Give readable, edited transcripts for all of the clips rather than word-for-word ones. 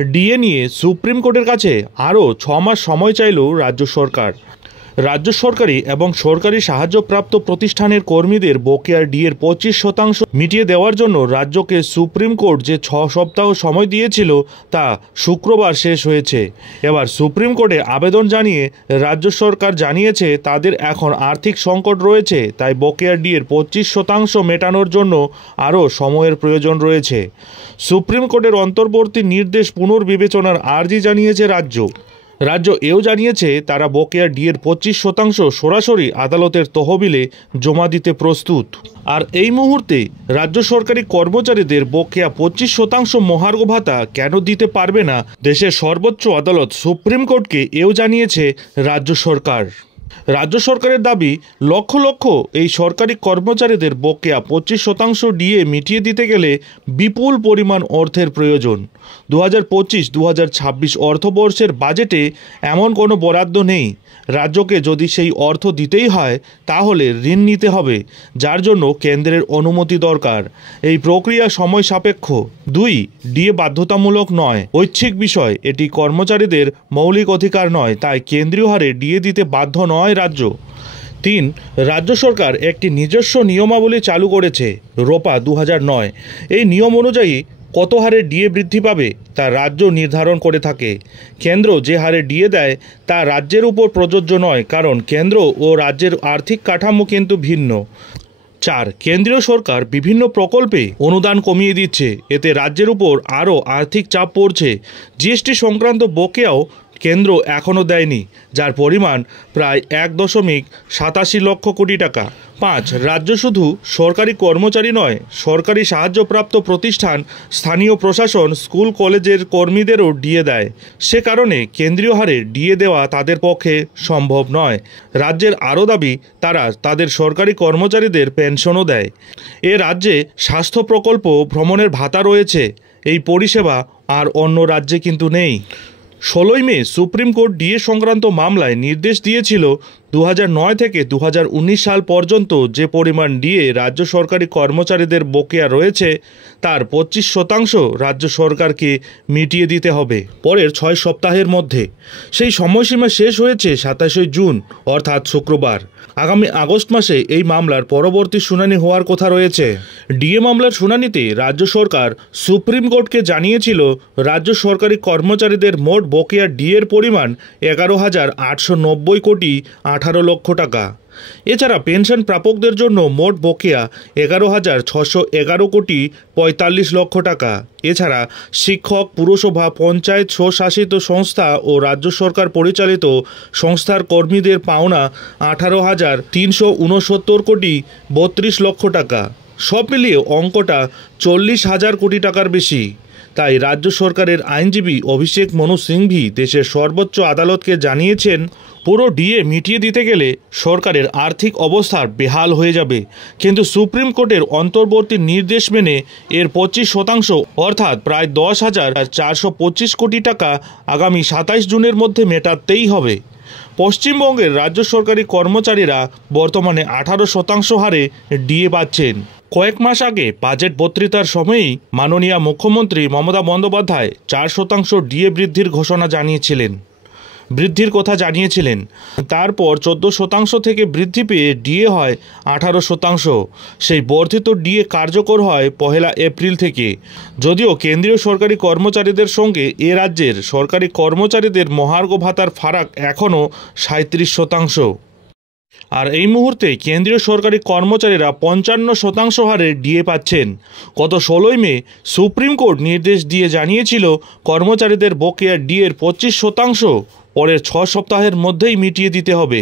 DA নিয়ে supreme কোর্টের কাছে আরও 6 মাস সময় চাইল রাজ্য সরকার। রাজ্য সরকারি এবং সরকারি সাহায্যপ্রাপ্ত প্রতিষ্ঠানের কর্মীদের বকেয়া ডিএর 25% মিটিয়ে দেওয়ার জন্য রাজ্যকে সুপ্রিম কোর্ট যে 6 সপ্তাহ সময় দিয়েছিল তা শুক্রবার শেষ হয়েছে। এবার সুপ্রিম কোর্টে আবেদন জানিয়ে রাজ্য সরকার জানিয়েছে তাদের এখন আর্থিক সংকট রয়েছে, তাই বকেয়া ডিএর 25% মেটানোর জন্য আরও সময়ের প্রয়োজন রয়েছে। সুপ্রিম কোর্টের অন্তর্বর্তী নির্দেশ পুনর্বিবেচনার আর্জি জানিয়েছে রাজ্য এও জানিয়েছে তারা বকেয়া ডিএর 25% সরাসরি আদালতের তহবিলে জমা দিতে প্রস্তুত। আর এই মুহূর্তে রাজ্য সরকারি কর্মচারীদের বকেয়া 25% মহার্ঘ ভাতা কেন দিতে পারবে না দেশের সর্বোচ্চ আদালত সুপ্রিম কোর্টকে এও জানিয়েছে রাজ্য সরকার। রাজ্য সরকারের দাবি লক্ষ লক্ষ এই সরকারি কর্মচারীদের বকেয়া 25% ডিএ মিটিয়ে দিতে গেলে বিপুল পরিমাণ অর্থের প্রয়োজন। 2025-2026 অর্থবর্ষের বাজেটে এমন কোনো বরাদ্দ নেই। রাজ্যকে যদি সেই অর্থ দিতেই হয় তাহলে ঋণ নিতে হবে, যার জন্য কেন্দ্রের অনুমতি দরকার। এই প্রক্রিয়া সময় সাপেক্ষ। 2, ডিএ বাধ্যতামূলক নয়, ঐচ্ছিক বিষয়। এটি কর্মচারীদের মৌলিক অধিকার নয়, তাই কেন্দ্রীয় হারে ডিএ দিতে বাধ্য নয় রাজ্য। 3, রাজ্য সরকার একটি নিজস্ব নিয়মাবলী চালু করেছে, রোপা 2009। এই নিয়ম অনুযায়ী কত হারে ডিএ বৃদ্ধি পাবে তা রাজ্য নির্ধারণ করে থাকে। কেন্দ্র যে হারে ডিএ দেয় তা রাজ্যের উপর প্রযোজ্য নয়, কারণ কেন্দ্র ও রাজ্যের আর্থিক কাঠামো কিন্তু ভিন্ন। 4, কেন্দ্রীয় সরকার বিভিন্ন প্রকল্পে অনুদান কমিয়ে দিচ্ছে, এতে রাজ্যের উপর আরও আর্থিক চাপ পড়ছে। জিএসটি সংক্রান্ত বকেয়াও কেন্দ্র এখনও দেয়নি, যার পরিমাণ প্রায় 1.87 লক্ষ কোটি টাকা। 5, রাজ্য শুধু সরকারি কর্মচারী নয়, সরকারি সাহায্যপ্রাপ্ত প্রতিষ্ঠান, স্থানীয় প্রশাসন, স্কুল কলেজের কর্মীদেরও ডিএ দেয়। সে কারণে কেন্দ্রীয় হারে ডিএ দেওয়া তাদের পক্ষে সম্ভব নয়। রাজ্যের আরও দাবি তারা তাদের সরকারি কর্মচারীদের পেনশনও দেয়। এ রাজ্যে স্বাস্থ্য প্রকল্প, ভ্রমণের ভাতা রয়েছে। এই পরিষেবা আর অন্য রাজ্যে কিন্তু নেই। 16 মে সুপ্রিম কোর্ট ডিএ সংক্রান্ত মামলায় নির্দেশ দিয়েছিল 2009 থেকে 2019 সাল পর্যন্ত যে পরিমাণ ডিএ রাজ্য সরকারি কর্মচারীদের বকেয়া রয়েছে তার 25% রাজ্য সরকারকে মিটিয়ে দিতে হবে পরের 6 সপ্তাহের মধ্যে। সেই সময়সীমা শেষ হয়েছে 27 জুন, অর্থাৎ শুক্রবার। আগামী আগস্ট মাসে এই মামলার পরবর্তী শুনানি হওয়ার কথা রয়েছে। ডিএ মামলার শুনানিতে রাজ্য সরকার সুপ্রিম কোর্টকে জানিয়েছিল রাজ্য সরকারি কর্মচারীদের মোট বকেয়া ডিএর পরিমাণ 11,890 কোটি 18 লক্ষ টাকা। এছাড়া পেনশন প্রাপকদের জন্য মোট বকেয়া 11,611 কোটি 45 লক্ষ টাকা। এছাড়া শিক্ষক, পুরসভা, পঞ্চায়েত, স্বশাসিত সংস্থা ও রাজ্য সরকার পরিচালিত সংস্থার কর্মীদের পাওনা 18,369 কোটি 32 লক্ষ টাকা। সব মিলিয়ে অঙ্কটা 40,000 কোটি টাকার বেশি। তাই রাজ্য সরকারের আইনজীবী অভিষেক মনু সিংভি দেশের সর্বোচ্চ আদালতকে জানিয়েছেন পুরো ডিএ মিটিয়ে দিতে গেলে সরকারের আর্থিক অবস্থার বেহাল হয়ে যাবে, কিন্তু সুপ্রিম কোর্টের অন্তর্বর্তী নির্দেশ মেনে এর 25% অর্থাৎ প্রায় 10,425 কোটি টাকা আগামী 27 জুনের মধ্যে মেটাতেই হবে। পশ্চিমবঙ্গের রাজ্য সরকারি কর্মচারীরা বর্তমানে 18% হারে ডিএ পাচ্ছেন। কয়েক মাস আগে বাজেট বক্তৃতার সময়েই মাননীয় মুখ্যমন্ত্রী মমতা বন্দ্যোপাধ্যায় 4% ডিএ বৃদ্ধির কথা জানিয়েছিলেন। তারপর 14% থেকে বৃদ্ধি পেয়ে ডিএ হয় 18%। সেই বর্ধিত ডিএ কার্যকর হয় 1 এপ্রিল থেকে। যদিও কেন্দ্রীয় সরকারি কর্মচারীদের সঙ্গে এ রাজ্যের সরকারি কর্মচারীদের মহার্ঘ ভাতার ফারাক এখনও 37%। আর এই মুহূর্তে কেন্দ্রীয় সরকারি কর্মচারীরা 55% হারে ডিএ পাচ্ছেন। গত 16 মে সুপ্রিম কোর্ট নির্দেশ দিয়ে জানিয়েছিল কর্মচারীদের বকেয়া ডিএর 25% পরের 6 সপ্তাহের মধ্যেই মিটিয়ে দিতে হবে।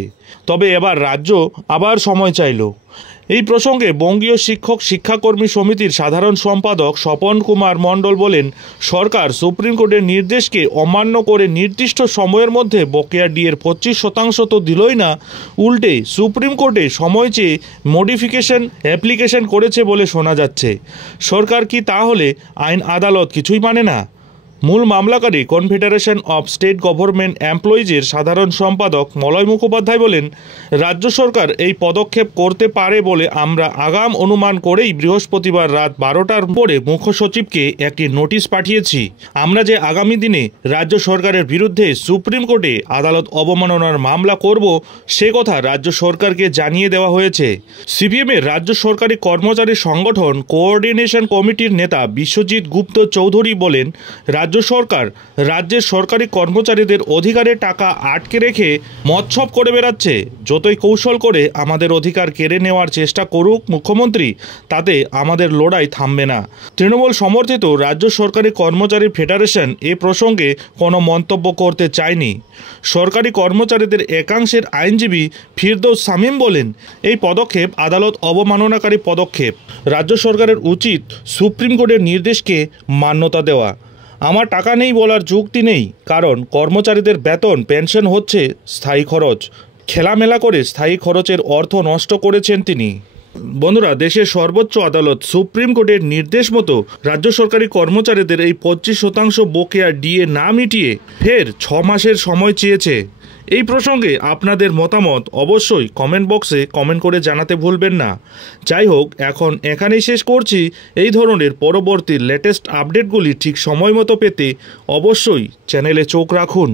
তবে এবার রাজ্য আবার সময় চাইল। এই প্রসঙ্গে বঙ্গীয় শিক্ষক শিক্ষাকর্মী সমিতির সাধারণ সম্পাদক স্বপন কুমার মণ্ডল বলেন, সরকার সুপ্রিম কোর্টের নির্দেশকে অমান্য করে নির্দিষ্ট সময়ের মধ্যে বকেয়া ডিএর 25% তো দিলই না, উল্টে সুপ্রিম কোর্টে সময় চেয়ে মডিফিকেশন অ্যাপ্লিকেশন করেছে বলে শোনা যাচ্ছে। সরকার কি তাহলে আইন আদালত কিছুই মানে না? মূল মামলাকারী কনফেডারেশন অফ স্টেট গভর্নমেন্ট এমপ্লয়িজের সাধারণ সম্পাদক মলয় মুখোপাধ্যায় বলেন, রাজ্য সরকার এই পদক্ষেপ করতে পারে বলে আমরা আগাম অনুমান করেই বৃহস্পতিবার রাত 12টার পরে মুখ্য সচিবকে একটি নোটিশ পাঠিয়েছি। আমরা যে আগামী দিনে রাজ্য সরকারের বিরুদ্ধে সুপ্রিম কোর্টে আদালত অবমাননার মামলা করব সে কথা রাজ্য সরকারকে জানিয়ে দেওয়া হয়েছে। সিপিএমের রাজ্য সরকারি কর্মচারী সংগঠন কোঅর্ডিনেশন কমিটির নেতা বিশ্বজিৎ গুপ্ত চৌধুরী বলেন, রাজ্য সরকার রাজ্যের সরকারি কর্মচারীদের অধিকারের টাকা আটকে রেখে মৎসব করে বেড়াচ্ছে। যতই কৌশল করে আমাদের অধিকার কেড়ে নেওয়ার চেষ্টা করুক মুখ্যমন্ত্রী, তাতে আমাদের লড়াই থামবে না। তৃণমূল সমর্থিত রাজ্য সরকারি কর্মচারী ফেডারেশন এ প্রসঙ্গে কোনো মন্তব্য করতে চায়নি। সরকারি কর্মচারীদের একাংশের আইনজীবী ফিরদৌস শামীম বলেন, এই পদক্ষেপ আদালত অবমাননাকারী পদক্ষেপ। রাজ্য সরকারের উচিত সুপ্রিম কোর্টের নির্দেশকে মান্যতা দেওয়া। আমার টাকা নেই বলার যুক্তি নেই, কারণ কর্মচারীদের বেতন পেনশন হচ্ছে স্থায়ী খরচ। খেলামেলা করে স্থায়ী খরচের অর্থ নষ্ট করেছেন তিনি। বন্ধুরা, দেশের সর্বোচ্চ আদালত সুপ্রিম কোর্টের নির্দেশ মতো রাজ্য সরকারি কর্মচারীদের এই 25% বকেয়া ডিএ না মিটিয়ে ফের 6 মাসের সময় চেয়েছে। এই প্রসঙ্গে আপনাদের মতামত অবশ্যই কমেন্ট বক্সে কমেন্ট করে জানাতে ভুলবেন না। যাই হোক, এখন এখানেই শেষ করছি। এই ধরনের পরবর্তী লেটেস্ট আপডেটগুলি ঠিক সময় মতো পেতে অবশ্যই চ্যানেলে চোখ রাখুন।